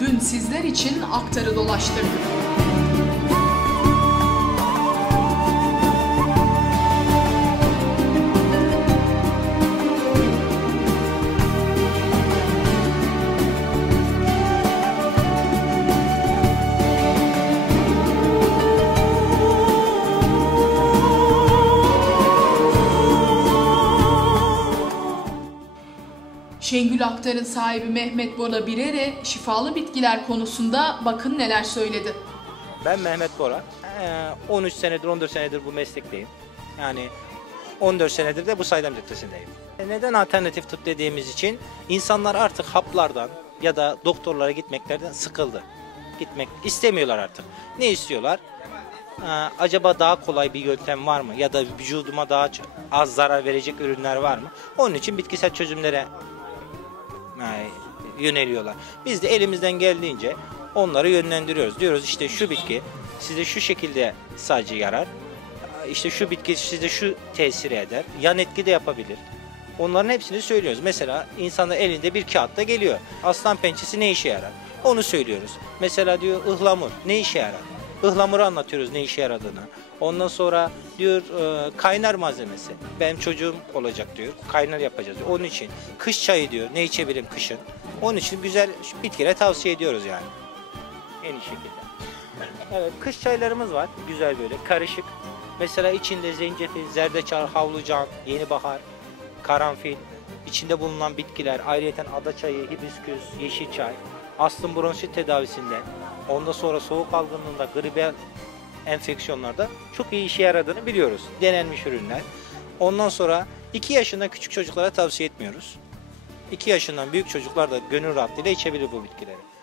dün sizler için aktarı dolaştırdık. Şengül Aktar'ın sahibi Mehmet Bora Birere şifalı bitkiler konusunda bakın neler söyledi. Ben Mehmet Bora. Ee, 13 senedir, 14 senedir bu meslekteyim. Yani 14 senedir de bu saydam caddesindeyim. E, Neden alternatif tıp dediğimiz için insanlar artık haplardan ya da doktorlara gitmeklerden sıkıldı. Gitmek istemiyorlar artık. Ne istiyorlar? Ee, acaba daha kolay bir yöntem var mı? Ya da vücuduma daha az zarar verecek ürünler var mı? Onun için bitkisel çözümlere e, yöneliyorlar. Biz de elimizden geldiğince onları yönlendiriyoruz. Diyoruz işte şu bitki size şu şekilde sadece yarar. İşte şu bitki size şu tesir eder. Yan etki de yapabilir. Onların hepsini söylüyoruz. Mesela insanın elinde bir kağıtta geliyor. Aslan pençesi ne işe yarar? Onu söylüyoruz. Mesela diyor ıhlamur ne işe yarar? Ihlamuru anlatıyoruz ne işe yaradığını. Ondan sonra diyor e, kaynar malzemesi. Benim çocuğum olacak diyor. Kaynar yapacağız diyor. Onun için kış çayı diyor. Ne içebilirim kışın? Onun için güzel bitkiler tavsiye ediyoruz yani. En iyi şekilde. Evet kış çaylarımız var. Güzel böyle karışık. Mesela içinde zencefil, zerdeçal, havlucan, yeni bahar, karanfil, içinde bulunan bitkiler, ayrıyeten ada çayı, hibisküs, yeşil çay, astım bronşit tedavisinde, ondan sonra soğuk algınlığında, gribel enfeksiyonlarda çok iyi işe yaradığını biliyoruz. Denenmiş ürünler. Ondan sonra 2 yaşından küçük çocuklara tavsiye etmiyoruz. 2 yaşından büyük çocuklar da gönül rahatlığıyla içebilir bu bitkileri.